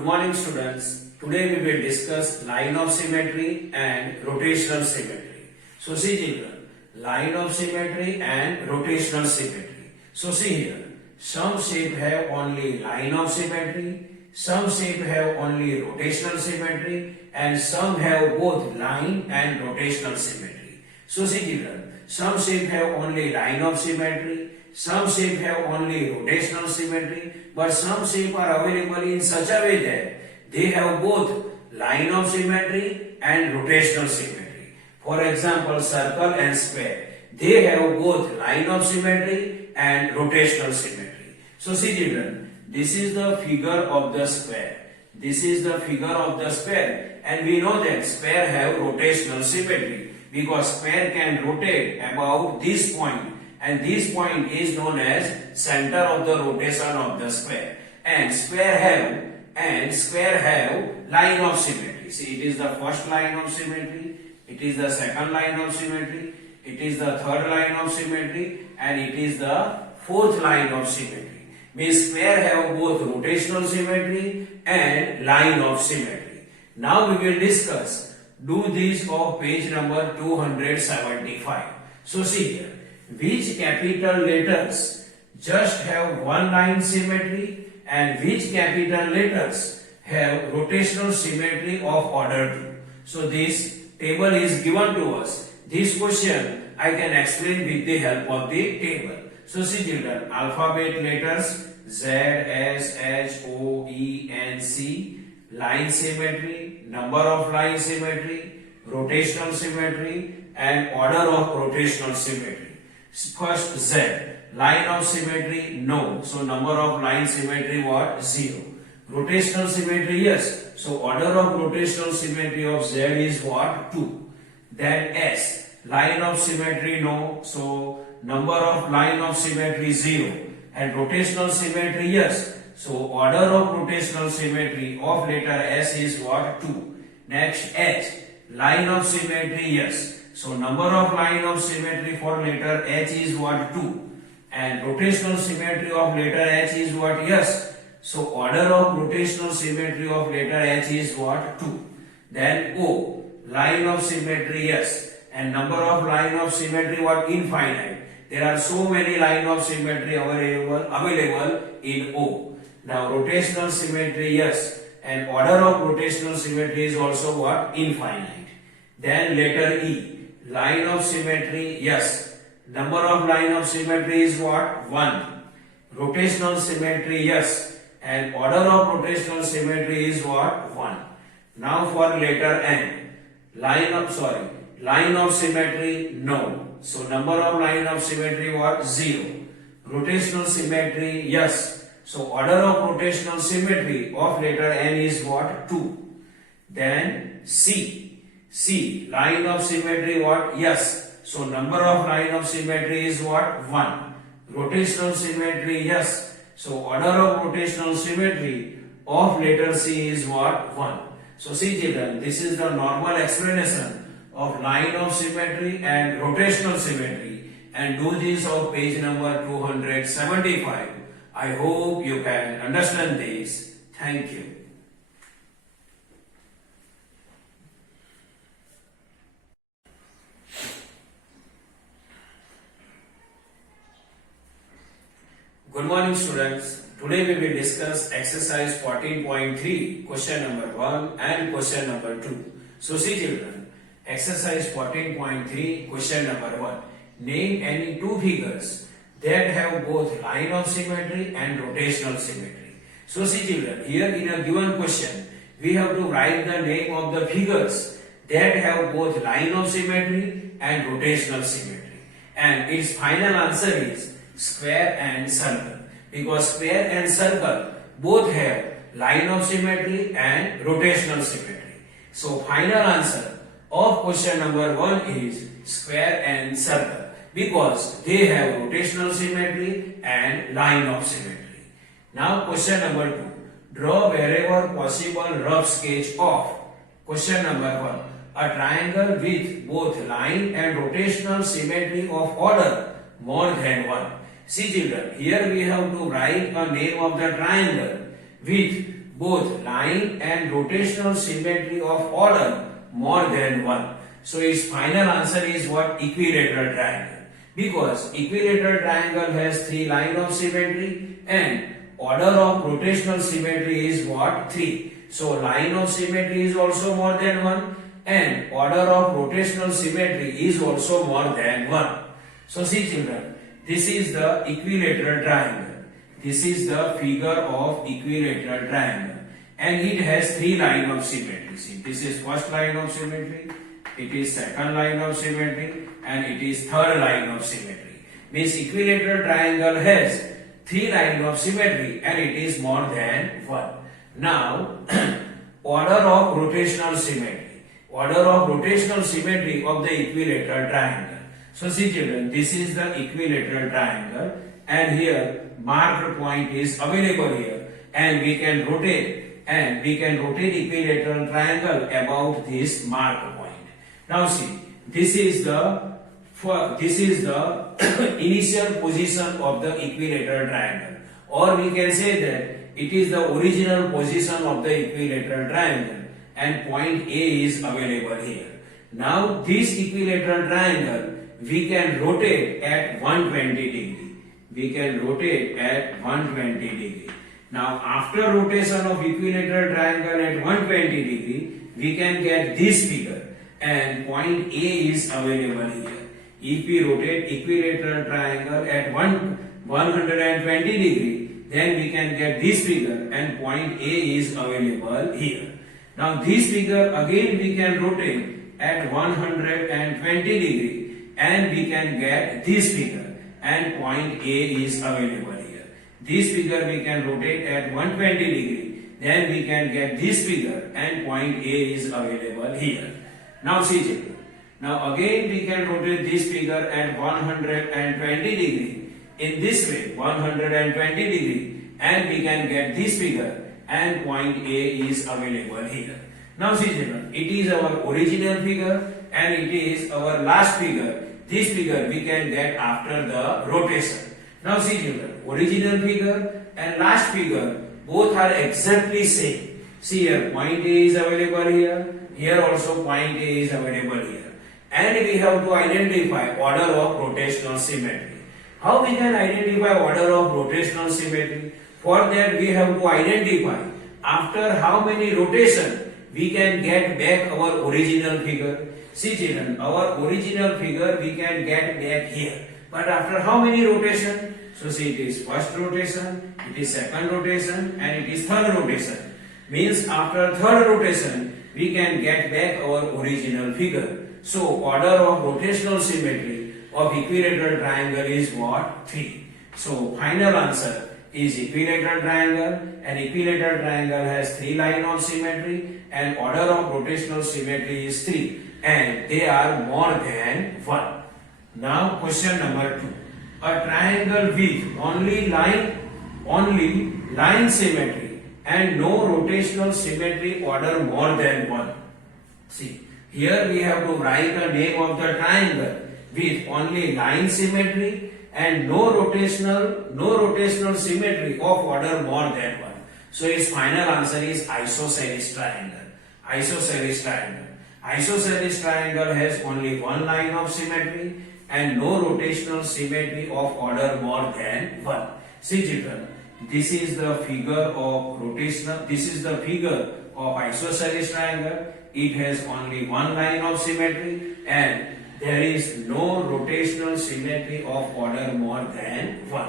Good morning students. Today we will discuss line of symmetry and rotational symmetry. So see children, line of symmetry and rotational symmetry. So see here, some shape have only line of symmetry, some shape have only rotational symmetry, and some have both line and rotational symmetry. So see children, some shape have only line of symmetry, some shape have only rotational symmetry, but some shape are available in such a way that they have both line of symmetry and rotational symmetry. For example, circle and square, they have both line of symmetry and rotational symmetry. So see children, this is the figure of the square. This is the figure of the square, and we know that square have rotational symmetry because square can rotate about this point, and this point is known as center of the rotation of the square. And square have line of symmetry. See, it is the first line of symmetry, it is the second line of symmetry, it is the third line of symmetry, and it is the fourth line of symmetry. Means square have both rotational symmetry and line of symmetry. Now we will discuss do these of page number 275. So see here, which capital letters just have one line symmetry and which capital letters have rotational symmetry of order 2. So this table is given to us. This question I can explain with the help of the table. So see children, alphabet letters Z, S, H, O, E, N, C, line symmetry, number of line symmetry, rotational symmetry, and order of rotational symmetry. First Z, line of symmetry, no. So number of line symmetry what? 0. Rotational symmetry, yes. So order of rotational symmetry of Z is what? 2. Then S, line of symmetry, no. So number of line of symmetry 0. And rotational symmetry, yes. So order of rotational symmetry of letter S is what? 2. Next H, line of symmetry, yes. So number of line of symmetry for letter H is what? 2. And rotational symmetry of letter H is what? Yes. So order of rotational symmetry of letter H is what? 2. Then O, line of symmetry, yes. And number of line of symmetry what? Infinite. There are so many line of symmetry available in O. Now rotational symmetry, yes. And order of rotational symmetry is also what? Infinite. Then letter E, line of symmetry, yes. Number of line of symmetry is what? 1. Rotational symmetry, yes. And order of rotational symmetry is what? 1. Now for letter N, line of symmetry, no. So number of line of symmetry what? 0. Rotational symmetry, yes. So order of rotational symmetry of letter N is what? 2. Then C, line of symmetry what? Yes. So number of line of symmetry is what? 1. Rotational symmetry, yes. So order of rotational symmetry of letter C is what? 1. So see children, this is the normal explanation of line of symmetry and rotational symmetry, and do this of page number 275. I hope you can understand this. Thank you. Good morning students. Today we will discuss exercise 14.3 question number 1 and question number 2. So see children, exercise 14.3 question number 1. Name any two figures that have both line of symmetry and rotational symmetry. So see children, here in a given question we have to write the name of the figures that have both line of symmetry and rotational symmetry. And its final answer is square and circle, because square and circle both have line of symmetry and rotational symmetry. So final answer of question number 1 is square and circle, because they have rotational symmetry and line of symmetry. Now question number 2. Draw wherever possible rough sketch of question number 1. A triangle with both line and rotational symmetry of order more than 1. See children, here we have to write a name of the triangle with both line and rotational symmetry of order more than one. So its final answer is what? Equilateral triangle. Because equilateral triangle has three lines of symmetry and order of rotational symmetry is what? 3. So line of symmetry is also more than 1 and order of rotational symmetry is also more than 1. So see children, this is the equilateral triangle. This is the figure of equilateral triangle and it has three lines of symmetry. See, this is first line of symmetry, it is second line of symmetry and it is third line of symmetry. Means equilateral triangle has three lines of symmetry and it is more than 1. Now, order of rotational symmetry. Order of rotational symmetry of the equilateral triangle. So see children, this is the equilateral triangle and here marked point is available here and we can rotate equilateral triangle about this marked point. Now see, this is the initial position of the equilateral triangle, or we can say that it is the original position of the equilateral triangle and point A is available here. Now this equilateral triangle we can rotate at 120 degree. We can rotate at 120 degree. Now after rotation of equilateral triangle at 120 degree, we can get this figure and point A is available here. If we rotate equilateral triangle at 120 degree, then we can get this figure and point A is available here. Now this figure again we can rotate at 120 degree and we can get this figure and point A is available here. This figure we can rotate at 120 degree, then we can get this figure and point A is available here. Now see children. Now again we can rotate this figure at 120 degree in this way, 120 degree, and we can get this figure and point A is available here. Now see children, it is our original figure and it is our last figure. This figure we can get after the rotation. Now see children, original figure and last figure both are exactly same. See here, point A is available here. Here also point A is available here. And we have to identify order of rotational symmetry. How we can identify order of rotational symmetry? For that we have to identify after how many rotation we can get back our original figure. See children, our original figure we can get back here. But after how many rotation? So see, it is first rotation, it is second rotation and it is third rotation. Means after third rotation we can get back our original figure. So order of rotational symmetry of equilateral triangle is what? 3. So final answer is equilateral triangle, and equilateral triangle has 3 lines of symmetry and order of rotational symmetry is 3 and they are more than 1. Now question number 2. A triangle with only line symmetry and no rotational symmetry order more than 1. See, here we have to write the name of the triangle with only line symmetry and no rotational symmetry of order more than 1. So its final answer is isosceles triangle. Isosceles triangle. Isosceles triangle has only one line of symmetry and no rotational symmetry of order more than 1. See children, this is the figure of rotational, this is the figure of isosceles triangle. It has only one line of symmetry and there is no rotational symmetry of order more than 1.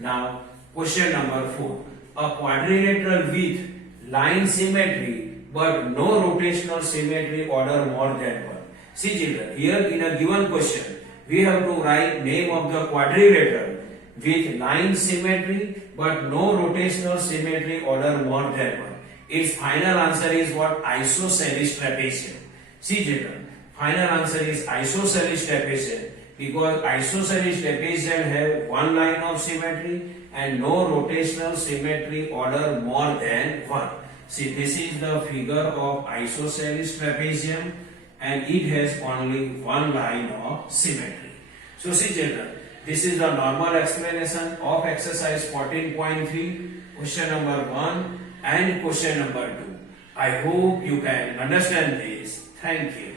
Now question number 4. A quadrilateral with line symmetry but no rotational symmetry order more than 1. See children, here in a given question we have to write name of the quadrilateral with line symmetry but no rotational symmetry order more than 1. Its final answer is what? Isosceles trapezium. See children, final answer is isosceles trapezium because isosceles trapezium have one line of symmetry and no rotational symmetry order more than 1. See, this is the figure of isosceles trapezium and it has only one line of symmetry. So see children, This is the normal explanation of exercise 14.3, question number 1 and question number 2. I hope you can understand this. Thank you.